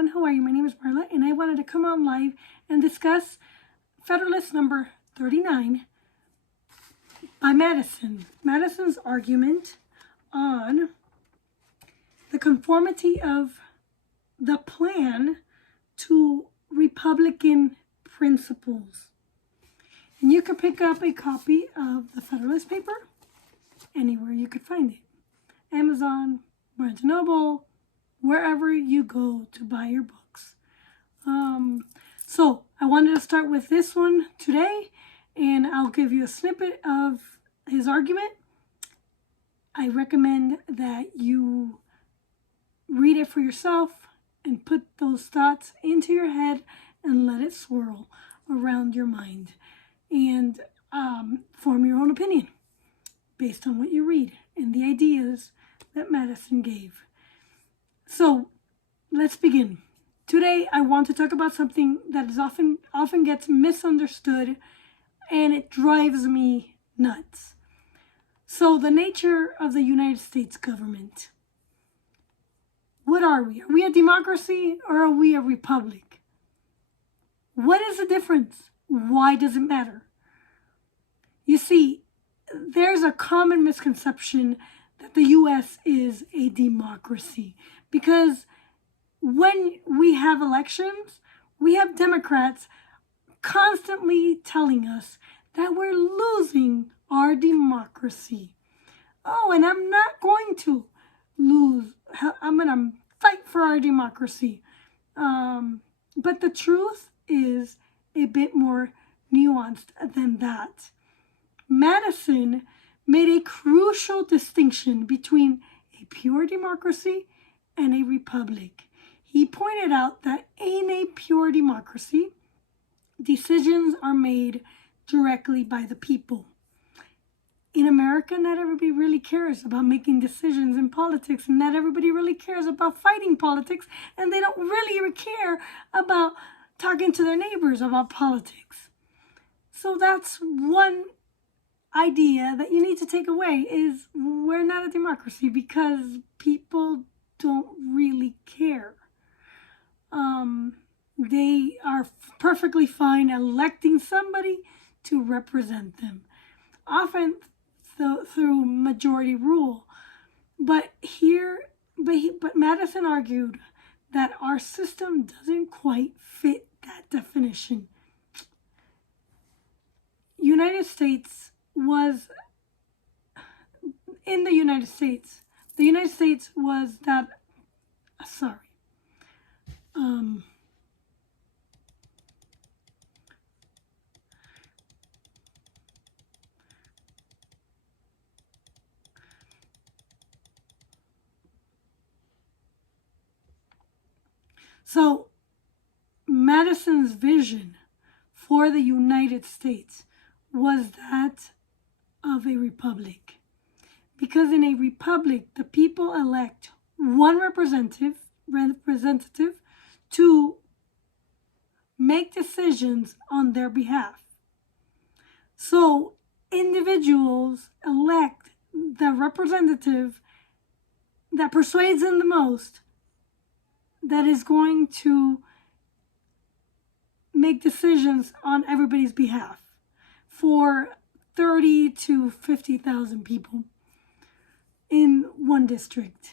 everyone. How are you? My name is Marla, and I wanted to come on live and discuss Federalist number 39 by Madison. Madison's argument on the conformity of the plan to Republican principles. And you can pick up a copy of the Federalist Paper anywhere you could find it. Amazon, Barnes & Noble, wherever you go to buy your books. So I wanted to start with this one today, and I'll give you a snippet of his argument. I recommend that you read it for yourself and put those thoughts into your head and let it swirl around your mind, and form your own opinion based on what you read and the ideas that Madison gave. So let's begin. Today I want to talk about something that is often gets misunderstood, and it drives me nuts. So the nature of the United States government. What are we? Are we a democracy or are we a republic? What is the difference? Why does it matter? You see, there's a common misconception that the U.S. is a democracy, because when we have elections, we have Democrats constantly telling us that we're losing our democracy. Oh, and I'm not going to lose. I'm going to fight for our democracy. But the truth is a bit more nuanced than that. Madison made a crucial distinction between a pure democracy and a republic. He pointed out that in a pure democracy, decisions are made directly by the people. In America, not everybody really cares about making decisions in politics, and not everybody really cares about fighting politics, and they don't really care about talking to their neighbors about politics. So that's one idea that you need to take away, is we're not a democracy because people don't really care. They are perfectly fine electing somebody to represent them, often through majority rule. But Madison argued that our system doesn't quite fit that definition. The United States was that, So Madison's vision for the United States was that of a republic. Because in a republic, the people elect one representative to make decisions on their behalf. So individuals elect the representative that persuades them the most, that is going to make decisions on everybody's behalf for 30 to 50,000 people in one district.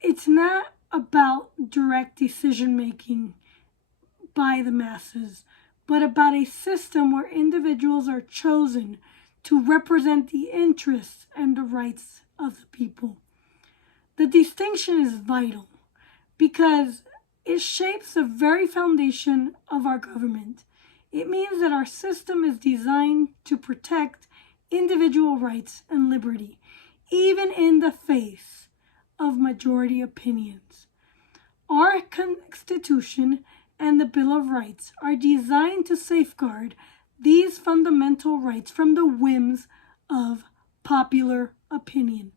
It's not about direct decision making by the masses, but about a system where individuals are chosen to represent the interests and the rights of the people. The distinction is vital because it shapes the very foundation of our government. It means that our system is designed to protect individual rights and liberty, even in the face of majority opinions. Our Constitution and the Bill of Rights are designed to safeguard these fundamental rights from the whims of popular opinion.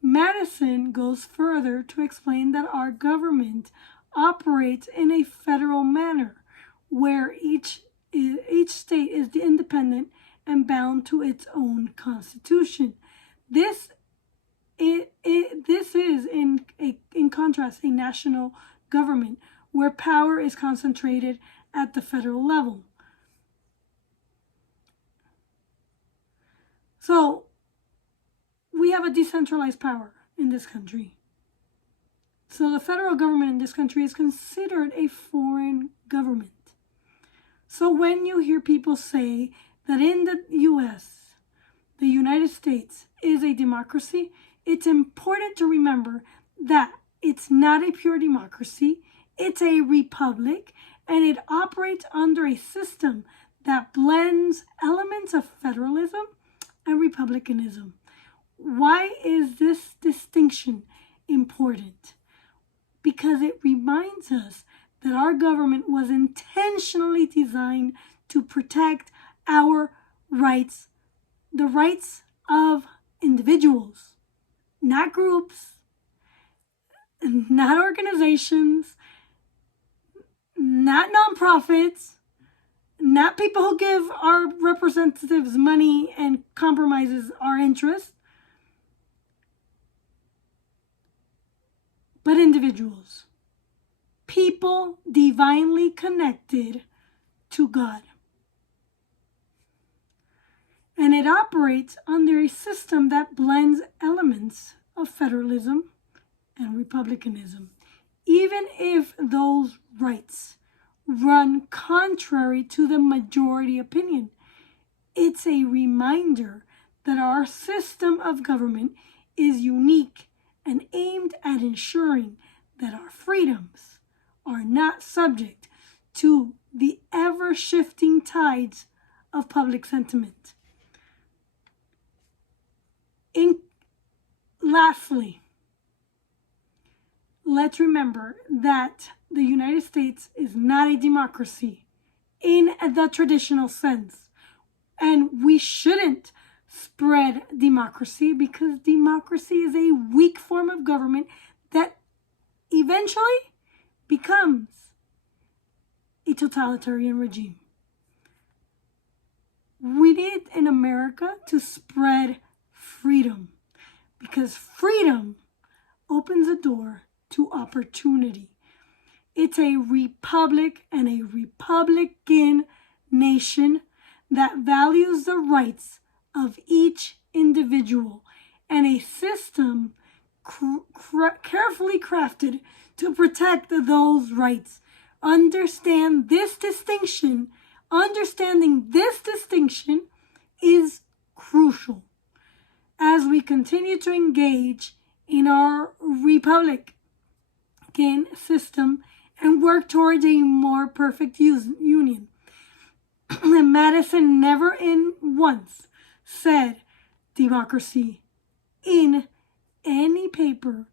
Madison goes further to explain that our government operates in a federal manner, where each state is independent and bound to its own constitution. This is, in contrast, a national government where power is concentrated at the federal level. So we have a decentralized power in this country. So the federal government in this country is considered a foreign government. So when you hear people say that in the U.S., the United States is a democracy, it's important to remember that it's not a pure democracy, it's a republic, and it operates under a system that blends elements of federalism and republicanism. Why is this distinction important? Because it reminds us that our government was intentionally designed to protect our rights, the rights of individuals, not groups, not organizations, not nonprofits, not people who give our representatives money and compromises our interests, but individuals, people divinely connected to God. And it operates under a system that blends elements of federalism and republicanism, even if those rights run contrary to the majority opinion. It's a reminder that our system of government is unique and aimed at ensuring that our freedoms are not subject to the ever-shifting tides of public sentiment. Lastly, let's remember that the United States is not a democracy in the traditional sense. And we shouldn't spread democracy, because democracy is a weak form of government that eventually becomes a totalitarian regime. We need in America to spread freedom, because freedom opens a door to opportunity. It's a republic and a republican nation that values the rights of each individual, and a system carefully crafted to protect those rights. Understanding this distinction is crucial as we continue to engage in our republican system and work towards a more perfect union. And Madison never once said democracy in any paper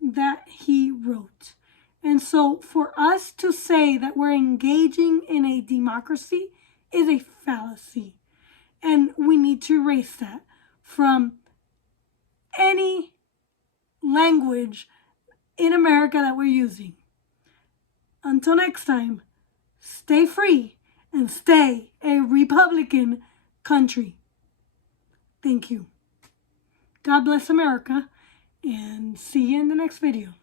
that he wrote. And so for us to say that we're engaging in a democracy is a fallacy. And we need to erase that from any language in America that we're using. Until next time, stay free and stay a Republican country. Thank you. God bless America, and see you in the next video.